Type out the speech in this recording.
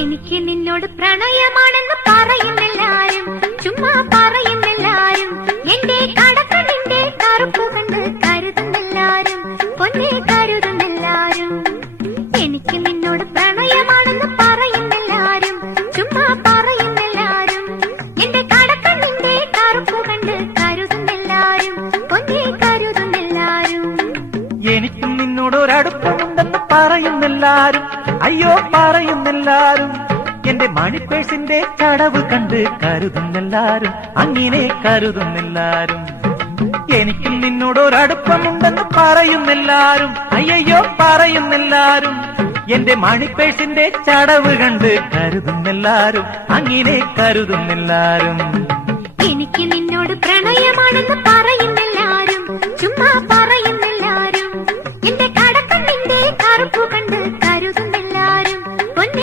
എനിക്ക് നിന്നോട് പ്രണയമാണെന്ന് പറയുന്നെല്ലാരും, ചുമ്മാ പറയുന്നെല്ലാരും. എന്റെ കടക്കണ്ണിന്റെ കറുപ്പ് കണ്ട് കരുതുന്നെല്ലാരും, പൊന്നെ കരുതുന്നെല്ലാരും. എനിക്ക് നിന്നോട് പ്രണയമാണെന്ന് പറയുന്നെല്ലാരും, ചുമ്മാ പറയുന്നെല്ലാരും. എന്റെ കടക്കണ്ണിന്റെ കറുപ്പ് കണ്ട് കരുതുന്നെല്ലാരും, പൊന്നെ കരുതുന്നെല്ലാരും. എനിക്കും നിന്നോടൊരടുപ്പമുണ്ടെന്ന് പറയുന്നെല്ലാരും, അയ്യോ പറയുന്നെല്ലാരും. എന്റെ മണിപ്പേഴ്സിന്റെ ചടവ് കണ്ട് കരുതുന്നെല്ലാരും, അങ്ങനെ കരുതുന്നെല്ലാരും. എനിക്കും നിന്നോടൊരടുപ്പമുണ്ടെന്ന് പറയുന്നെല്ലാരും, അയ്യോ പറയുന്നെല്ലാരും. എന്റെ മണിപ്പേഴ്സിന്റെ ചടവ് കണ്ട് കരുതുന്നെല്ലാരും, അങ്ങനെ കരുതുന്നെല്ലാരും. എനിക്ക് നിന്നോട് പ്രണയമാണെന്ന് പറയുന്നെല്ലാരും, ചുമ്മാ